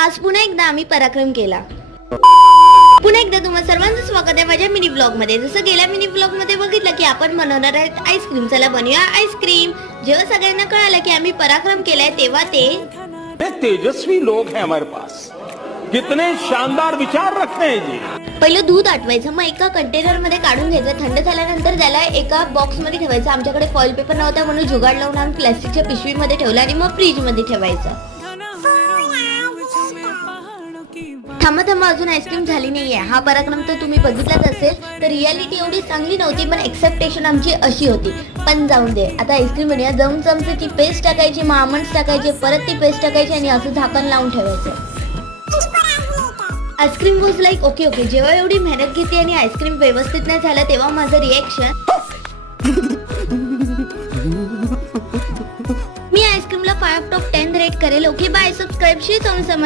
आज पुन्हा एकदा आम्ही पराक्रम केला. पुन्हा एकदा तुम्हा सर्वांचं स्वागत आहे माझ्या मिनी ब्लॉग मध्ये. जसं गेल्या मिनी ब्लॉग मध्ये बघितलं की आपण बनवणार आहेत आईस्क्रीम. चला बनवूया आईस्क्रीम. जेव्हा सगळ्यांना कळालं की आम्ही पराक्रम केलाय तेव्हा ते तेजस्वी लोग हैं हमारे पास, कितने शानदार विचार रखते हैं जी. पहिलं दूध आटवायचं, मग एका कंटेनर मध्ये काढून घ्यायचं. थंड झाल्यानंतर त्याला एका बॉक्स मध्ये ठेवायचं. आमच्याकडे फॉइल पेपर नव्हता म्हणून जुगाड लावून आम्ही प्लास्टिकच्या पिशवीमध्ये ठेवलं आणि मग फ्रीज मध्ये ठेवायचं. थांबा अजून आईस्क्रीम झाली नाहीये. हा पराक्रम तर तुम्ही बघितलाच असेल. तर रियालिटी एवढी चांगली नव्हती पण एक्सेप्टेशन आमची अशी होती. पण जाऊन दे, आता आईस्क्रीम बनवूया. जाऊन चमच्याची पेस्ट टाकायची, मग आमंड्स टाकायचे, परत ती पेस्ट टाकायची आणि असं झाकण लावून ठेवायचं. Ice cream was like okay. जेव्हा एवढी मेहनत घेते आणि आईस्क्रीम व्यवस्थित नाही झालं तेव्हा माझं रिएक्शन, मी आईस्क्रीमला 5 out of 10 रेट करेल. Okay bye. सबस्क्राईब शी